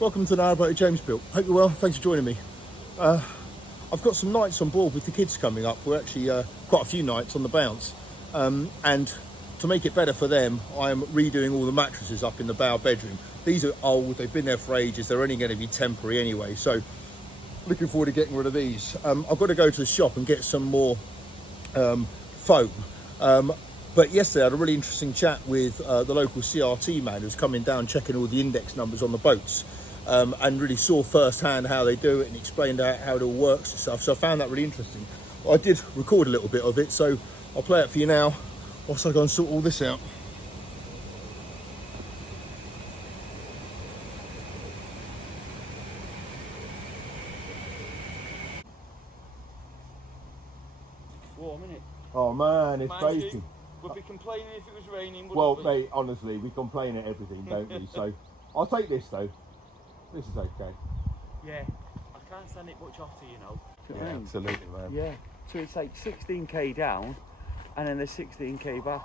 Welcome to Narrowboat at James Built. Hope you're well. Thanks for joining me. I've got some nights on board with the kids coming up. We're actually quite a few nights on the bounce. And to make it better for them, I'm redoing all the mattresses up in the bow bedroom. These are old, they've been there for ages, they're only going to be temporary anyway. So looking forward to getting rid of these. I've got to go to the shop and get some more foam. But yesterday I had a really interesting chat with the local CRT man who's coming down checking all the index numbers on the boats. And really saw firsthand how they do it and explained how it all works and stuff. So I found that really interesting. I did record a little bit of it, so I'll play it for you now whilst I go and sort all this out. Warm, innit? Oh man, it's baking. We'd be complaining if it was raining, well, mate, honestly, we complain at everything, don't we? So I'll take this though. This is okay. Yeah, I can't stand it much hotter, you know. Yeah, absolutely, man. Yeah, so it's like 16k down, and then there's 16k back.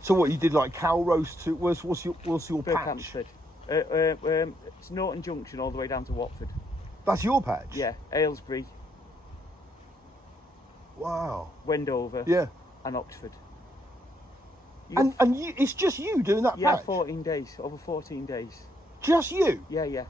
So what, you did like cow roast to, what's your patch? Berkhamsted. It's Norton Junction all the way down to Watford. That's your patch? Yeah, Aylesbury. Wow. Wendover. Yeah. And Oxford. And you, it's just you doing that patch? Yeah, 14 days, over 14 days. Just you? Yeah.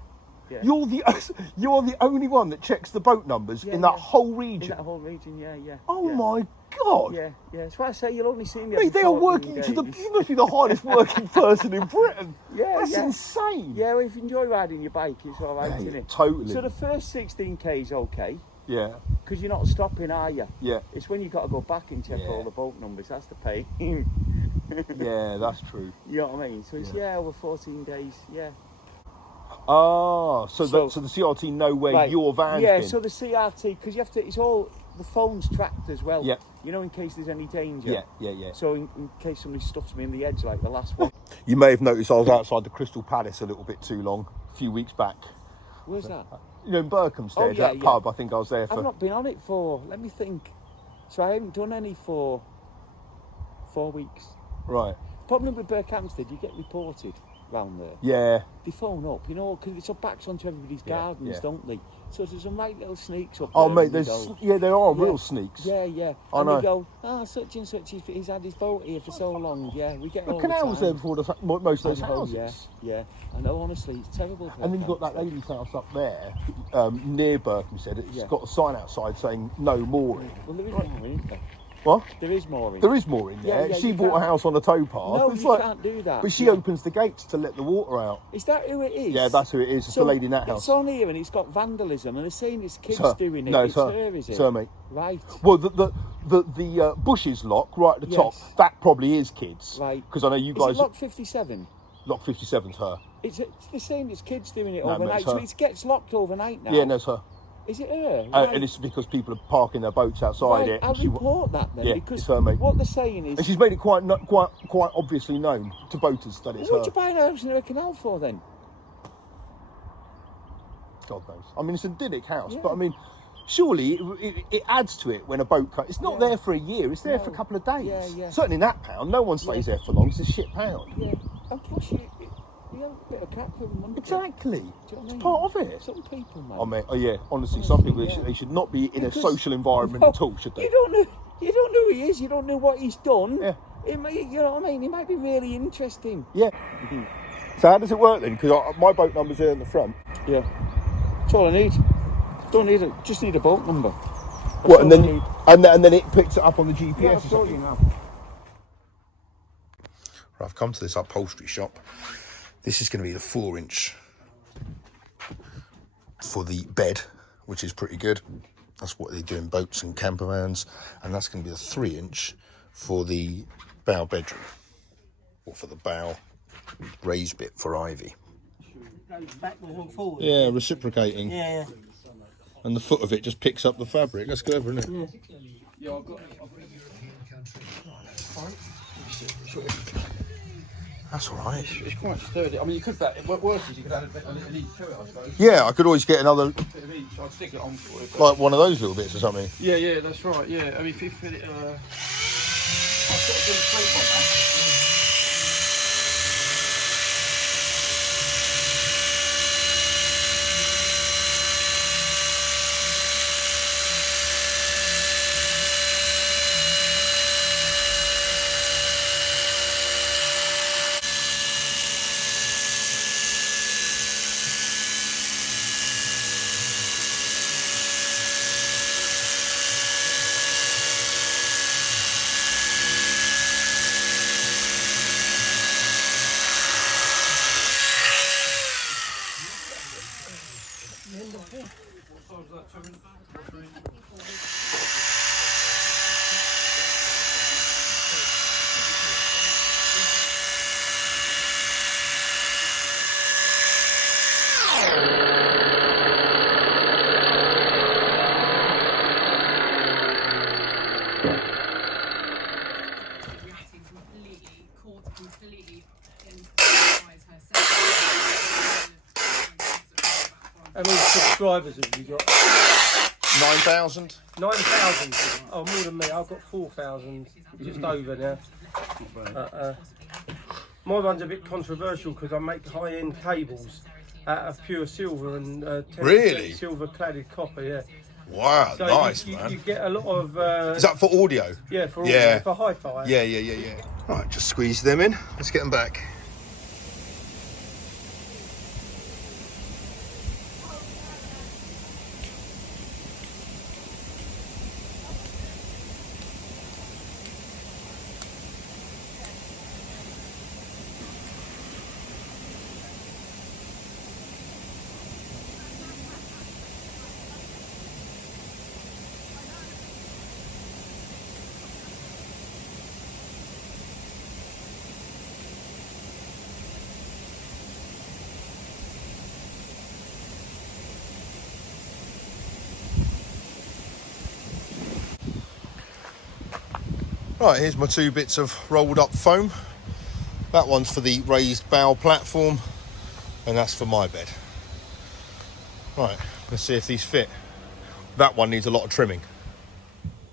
You're the only one that checks the boat numbers in that whole region? In that whole region, yeah. Oh my God. Yeah. That's why I say you'll only see me. Mate, they are working days. you must be the hardest working person in Britain. That's yeah. insane. Yeah, well, if you enjoy riding your bike, it's all right, isn't it? Totally. So the first 16k is okay. Yeah. Because you're not stopping, are you? Yeah. It's when you've got to go back and check all the boat numbers. That's the pain. Yeah, that's true. You know what I mean? So it's over 14 days. Yeah. Ah, so the CRT know where your van's been. So the CRT, because you have to, it's all, the phone's tracked as well. Yeah. You know, in case there's any danger. Yeah. So in case somebody stuffs me in the edge like the last one. You may have noticed I was outside the Crystal Palace a little bit too long, a few weeks back. Where's that? You know, in Berkhamsted, that pub, I think I was there for... I've not been on it for, let me think. So I haven't done any for 4 weeks. Right. Problem with Berkhamsted, you get reported round there. Yeah. They phone up, you know, because it's up backs onto everybody's gardens, don't they? So there's some right little sneaks up there. Oh, mate, there are real sneaks. Yeah. I know. They go, such and such, he's had his boat here for so long. Yeah, we get all the canal was there before most of those houses. Yeah. I know, honestly, it's terrible. And then you've got that lady's house up there, near Berkhamsted. It's got a sign outside saying no mooring. Well, there is mooring, isn't there? What? There is mooring. There is mooring there. Yeah, she bought a house on a towpath. No, you can't do that. But she opens the gates to let the water out. Is that who it is? Yeah, that's who it is. It's the lady in that house. It's on here and it's got vandalism and they're saying it's kids doing it. No, it's her, is it? It's her, mate. Right. Well, the Bushes lock right at the top, that probably is kids. Right. Because I know you guys... Is it lock 57? Lock 57's her. They're saying it's kids doing it No, overnight. So it gets locked overnight now. Yeah, no, it's her. Is it her? Right. And it's because people are parking their boats outside it. I'll report that then. Yeah, because it's her, mate. what they're saying is... And she's made it quite obviously known to boaters that it's her. What would you buy a house in a canal for then? God knows. I mean, it's an idyllic house, but I mean, surely it adds to it when a boat comes. It's not there for a year, it's there for a couple of days. Yeah. Certainly in that pound, no one stays there for long, it's a shit pound. Yeah, and plus you have a bit of crap for them. Exactly. Do you know what I mean? It's part of it. Some people, man. Oh, mate, yeah, honestly, some people, they should not be in a social environment at all, should they? You don't know who he is, you don't know what he's done. Yeah. You know what I mean? It might be really interesting. Yeah. So how does it work then? Because my boat number's there in the front. Yeah. That's all I need. Don't need it. Just need a boat number. What? And then it picks it up on the GPS. Yeah, I've told you now. Right, I've come to this upholstery shop. This is going to be the 4-inch for the bed, which is pretty good. That's what they do in boats and camper vans. And that's going to be the 3-inch for the bow bedroom, or for the bow raised bit for Ivy. Backwards and forwards. Yeah, reciprocating. Yeah. And the foot of it just picks up the fabric. That's clever, isn't it? Yeah, I've got That's all right. It's quite sturdy. I mean, you could worse is you could add a bit of each to it, I suppose. Yeah, I could always get another, A bit of each. I'd stick it on for it. like one of those little bits or something. Yeah, that's right. Yeah, I mean, if you fit it. I've got to do sleep on that. How many subscribers have you got? 9,000. 9,000. Oh, more than me. I've got 4,000, just over now. My one's a bit controversial because I make high-end cables out of pure silver and 10% Really? silver-cladded copper. Yeah. Wow, So nice, you, man. you get a lot of. Is that for audio? Yeah, for Yeah. audio, for hi-fi. Yeah. Right, just squeeze them in. Let's get them back. Right, here's my 2 bits of rolled up foam. That one's for the raised bow platform, and that's for my bed. Right, let's see if these fit. That one needs a lot of trimming.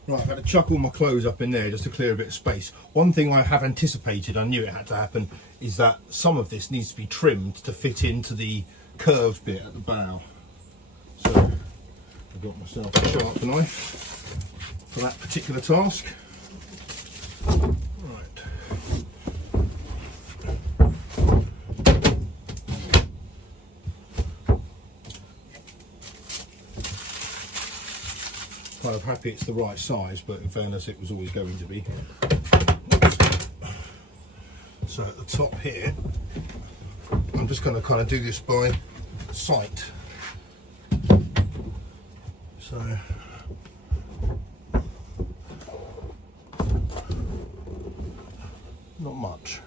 Right, I've had to chuck all my clothes up in there just to clear a bit of space. One thing I have anticipated, I knew it had to happen, is that some of this needs to be trimmed to fit into the curved bit at the bow. So I've got myself a sharp knife for that particular task. Right. Kind of happy it's the right size, but in fairness it was always going to be. So at the top here, I'm just going to kind of do this by sight. So not much.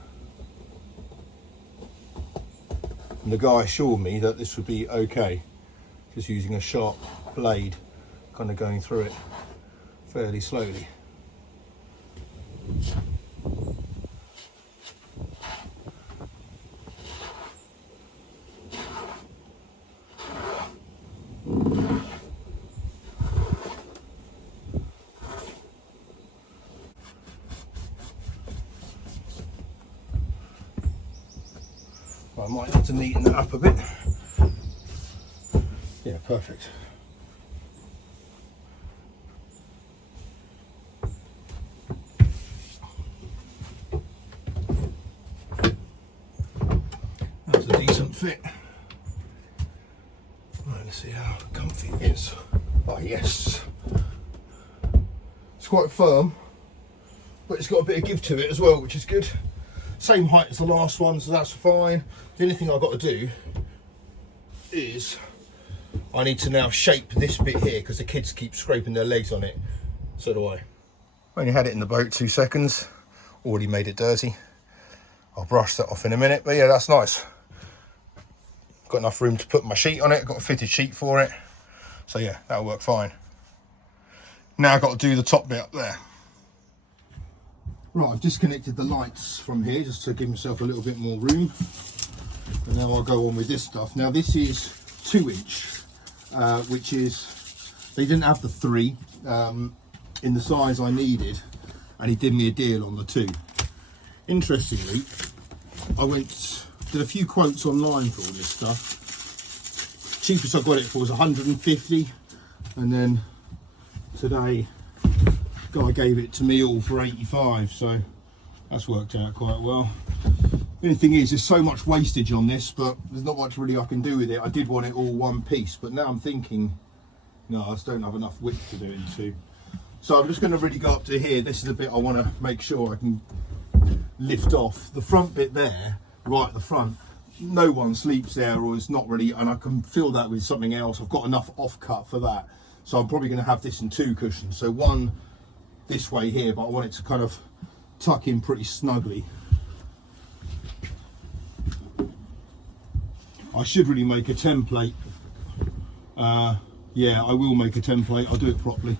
And the guy assured me that this would be okay, just using a sharp blade, kind of going through it fairly slowly. I might need to neaten that up a bit. Yeah, perfect. That's a decent fit. Right, let's see how comfy it is. Oh yes. It's quite firm, but it's got a bit of give to it as well, which is good. Same height as the last one, so that's fine. The only thing I've got to do is I need to now shape this bit here because the kids keep scraping their legs on it. So do I. Only had it in the boat 2 seconds. Already made it dirty. I'll brush that off in a minute, but yeah, that's nice. Got enough room to put my sheet on it. Got a fitted sheet for it. So yeah, that'll work fine. Now I've got to do the top bit up there. Right, I've disconnected the lights from here just to give myself a little bit more room. And now I'll go on with this stuff. Now this is 2-inch, which is, they didn't have the 3 in the size I needed. and he did me a deal on the two. Interestingly, I did a few quotes online for all this stuff. Cheapest I got it for was 150, and then today guy gave it to me all for 85, so that's worked out quite well. The only thing is, there's so much wastage on this, but there's not much really I can do with it. I did want it all one piece, but now I'm thinking, no, I just don't have enough width to do it into. So I'm just going to really go up to here. This is the bit I want to make sure I can lift off. The front bit there, right at the front, no one sleeps there, or it's not really, and I can fill that with something else. I've got enough off-cut for that. So I'm probably going to have this in two cushions. So one this way here, but I want it to kind of tuck in pretty snugly. I should really make a template. Yeah, I will make a template. I'll do it properly.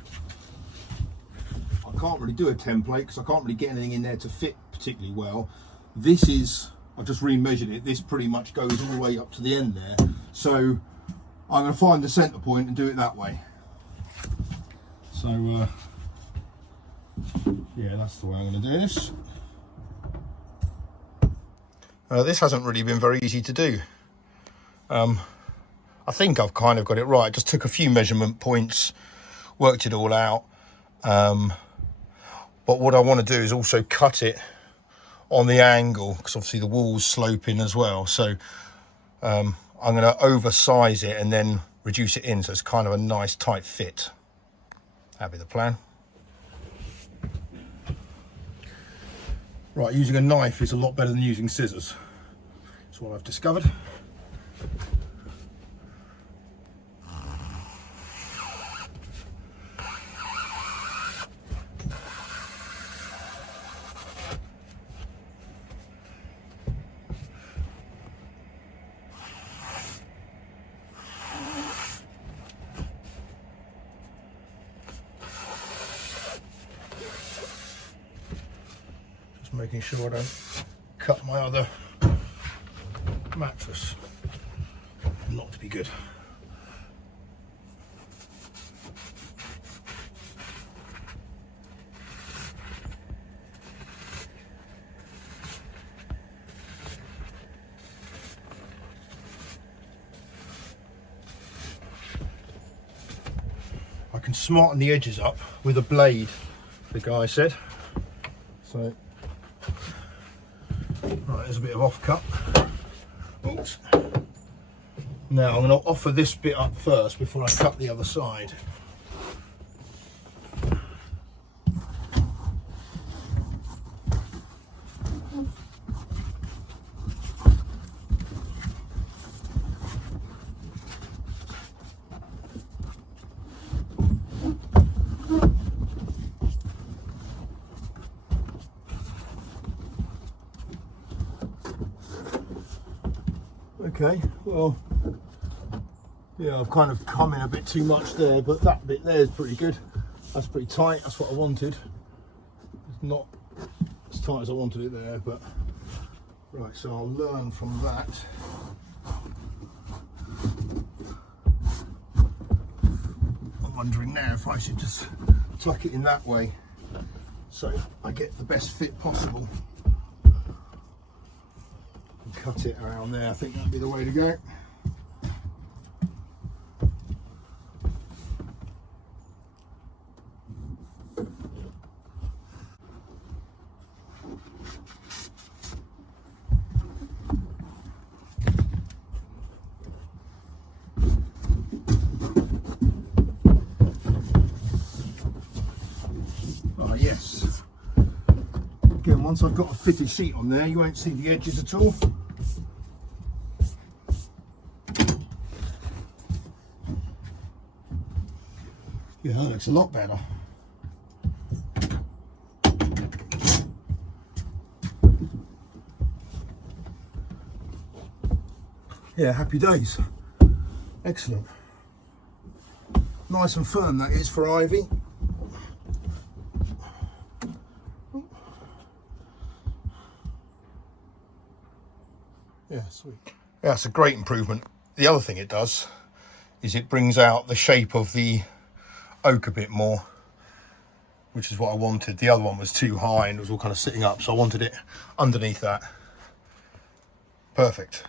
I can't really do a template because I can't really get anything in there to fit particularly well. This is, I've just remeasured it. This pretty much goes all the way up to the end there. So I'm going to find the centre point and do it that way. So yeah, that's the way I'm going to do this. This hasn't really been very easy to do. I think I've kind of got it right. Just took a few measurement points, worked it all out. But what I want to do is also cut it on the angle, because obviously the wall's sloping as well. So I'm going to oversize it and then reduce it in so it's kind of a nice tight fit. That'd be the plan. Right, using a knife is a lot better than using scissors. That's what I've discovered. Making sure I don't cut my other mattress. Not to be good. I can smarten the edges up with a blade, the guy said. So right, there's a bit of off cut. Oops. Now I'm going to offer this bit up first before I cut the other side. Okay, well, yeah, I've kind of come in a bit too much there, but that bit there is pretty good. That's pretty tight, that's what I wanted. It's not as tight as I wanted it there, but right, so I'll learn from that. I'm wondering now if I should just tuck it in that way so I get the best fit possible. Cut it around there, I think that'd be the way to go. Ah, yes. Again, once I've got a fitted sheet on there, you won't see the edges at all. Yeah, that looks a lot better. Yeah, happy days. Excellent. Nice and firm that is for ivy. Yeah, sweet. Yeah, it's a great improvement. The other thing it does is it brings out the shape of the oak a bit more. which is what I wanted. The other one was too high and it was all kind of sitting up, so I wanted it underneath that. Perfect.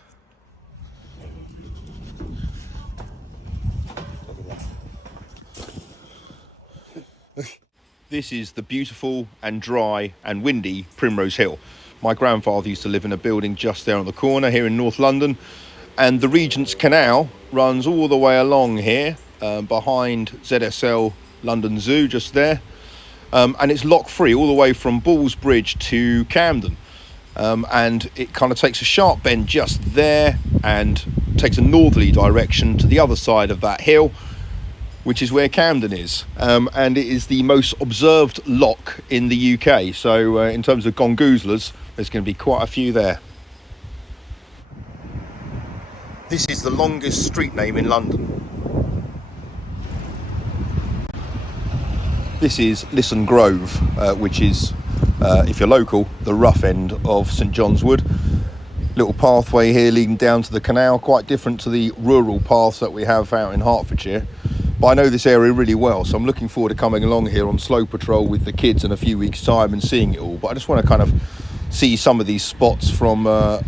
This is the beautiful and dry and windy Primrose Hill. My grandfather used to live in a building just there on the corner here in North London, and the Regent's Canal runs all the way along here behind ZSL London Zoo, just there, and it's lock free all the way from Balls Bridge to Camden, and it kind of takes a sharp bend just there and takes a northerly direction to the other side of that hill, which is where Camden is, and it is the most observed lock in the UK. So in terms of gongoozlers, there's going to be quite a few there. This is the longest street name in London. This is Lisson Grove, which is, if you're local, the rough end of St John's Wood. Little pathway here leading down to the canal, quite different to the rural paths that we have out in Hertfordshire. But I know this area really well, so I'm looking forward to coming along here on slow patrol with the kids in a few weeks' time and seeing it all. But I just want to kind of see some of these spots from the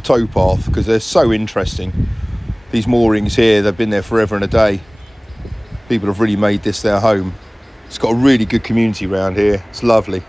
towpath, because they're so interesting. These moorings here, they've been there forever and a day. People have really made this their home. It's got a really good community around here. It's lovely.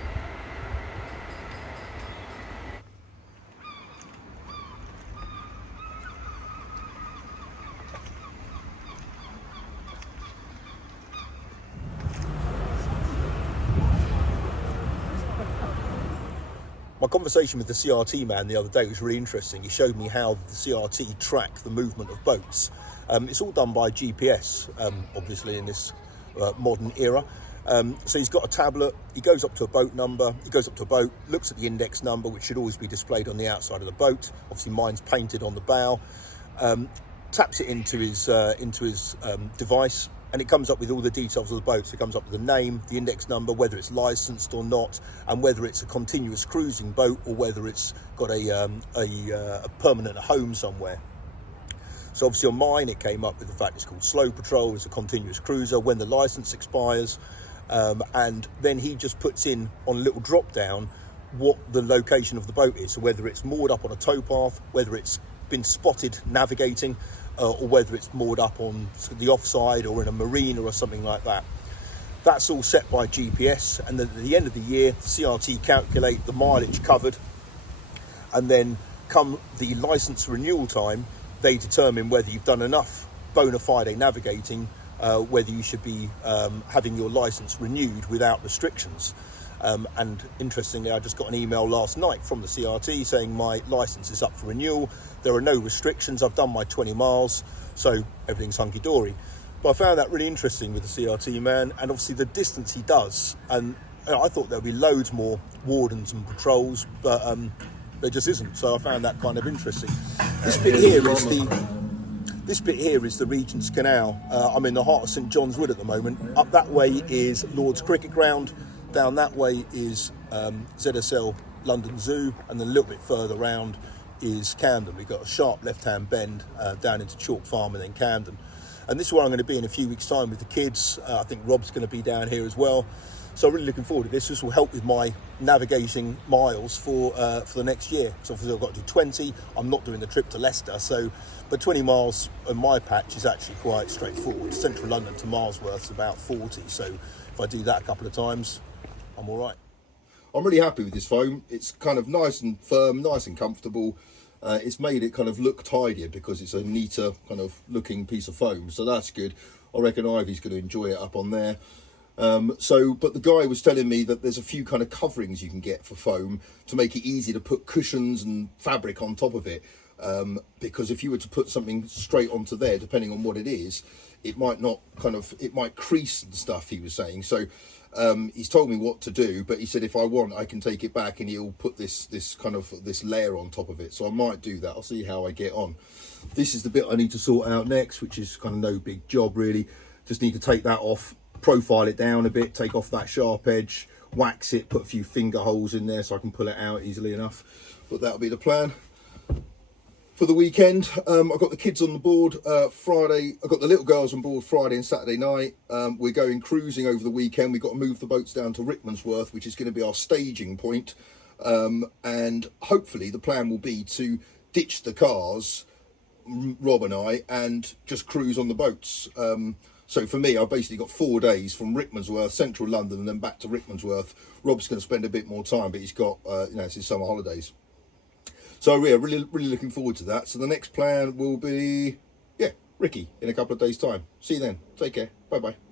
My conversation with the CRT man the other day was really interesting. He showed me how the CRT track the movement of boats. It's all done by GPS, obviously in this modern era. So he's got a tablet, he goes up to a boat number, he goes up to a boat, looks at the index number, which should always be displayed on the outside of the boat. Obviously mine's painted on the bow. Taps it into his device, and it comes up with all the details of the boat. So it comes up with the name, the index number, whether it's licensed or not, and whether it's a continuous cruising boat or whether it's got a permanent home somewhere. So obviously on mine it came up with the fact it's called Slow Patrol, it's a continuous cruiser, when the license expires, and then he just puts in on a little drop down what the location of the boat is. So whether it's moored up on a towpath, whether it's been spotted navigating, or whether it's moored up on the offside or in a marina or something like that. That's all set by GPS, and then at the end of the year, the CRT calculate the mileage covered, and then come the license renewal time, they determine whether you've done enough bona fide navigating, whether you should be having your license renewed without restrictions. And interestingly, I just got an email last night from the CRT saying my license is up for renewal. There are no restrictions. I've done my 20 miles, so everything's hunky-dory. But I found that really interesting with the CRT man, and obviously the distance he does. And I thought there'd be loads more wardens and patrols, but there just isn't. So I found that kind of interesting. This bit here is the Regent's Canal. I'm in the heart of St John's Wood at the moment. Up that way is Lord's Cricket Ground. Down that way is ZSL London Zoo, and then a little bit further round is Camden. We've got a sharp left-hand bend down into Chalk Farm and then Camden. And this is where I'm going to be in a few weeks' time with the kids. I think Rob's going to be down here as well. So I'm really looking forward to this. This will help with my navigating miles for the next year. So obviously I've got to do 20. I'm not doing the trip to Leicester, but 20 miles in my patch is actually quite straightforward. Central London to Milesworth is about 40. So if I do that a couple of times, I'm all right. I'm really happy with this foam. It's kind of nice and firm, nice and comfortable. It's made it kind of look tidier because it's a neater kind of looking piece of foam. So that's good. I reckon Ivy's going to enjoy it up on there. But the guy was telling me that there's a few kind of coverings you can get for foam to make it easy to put cushions and fabric on top of it. Because if you were to put something straight onto there, depending on what it is, it might crease and stuff, he was saying. So he's told me what to do, but he said if I want, I can take it back and he'll put this layer on top of it. So I might do that. I'll see how I get on. This is the bit I need to sort out next, which is kind of no big job really. Just need to take that off, profile it down a bit, take off that sharp edge, wax it, put a few finger holes in there so I can pull it out easily enough. But that'll be the plan. for the weekend. I've got the kids on the board Friday. I've got the little girls on board Friday and Saturday night. We're going cruising over the weekend. We've got to move the boats down to Rickmansworth, which is going to be our staging point. And hopefully the plan will be to ditch the cars, Rob and I, and just cruise on the boats. So for me, I've basically got 4 days from Rickmansworth, central London, and then back to Rickmansworth. Rob's going to spend a bit more time, but he's got, it's his summer holidays. So yeah, really looking forward to that. So the next plan will be, Ricky in a couple of days' time. See you then. Take care. Bye-bye.